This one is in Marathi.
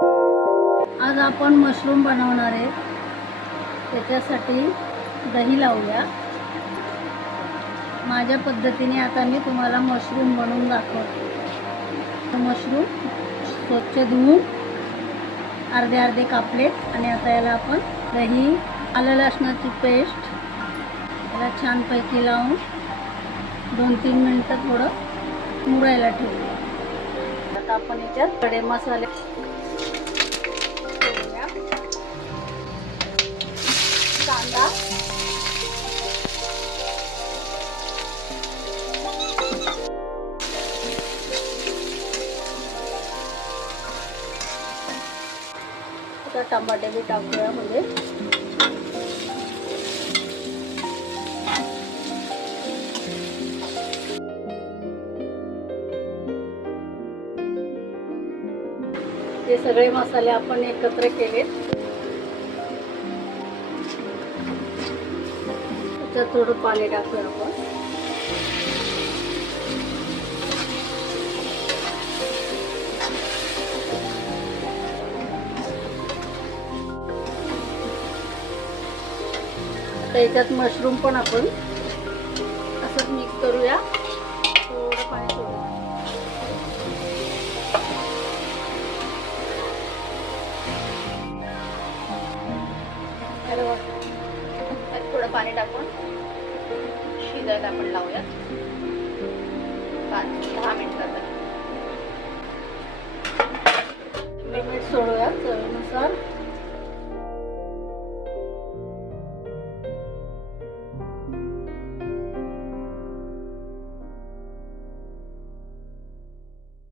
आज आपण मशरूम बनवणार आहे। त्याच्यासाठी दही लावूया। माझ्या पद्धतीने आता मी तुम्हाला मशरूम बनवून दाखवते। मशरूम स्वच्छ धुवून अर्धे अर्धे कापले आणि आता याला आपण दही, आलं लसणाची पेस्ट याला छानपैकी लावून 2-3 मिनिटं थोडं मुरायला ठेवूया। आता आपण याच्यात खडे मसाले ठेवूया। कांदा, आता टमाटे बी टाकूया मध्ये। हे सगळे मसाले आपण एकत्र केले। त्याच्यात थोडं पाणी टाकूया आपण। याच्यात मशरूम पण आपण असंच मिक्स करूया। थोडं पाणी सोडूया। थोडं पाणी टाकून शिजायला आपण लावूयात 5-10 मिनिटात।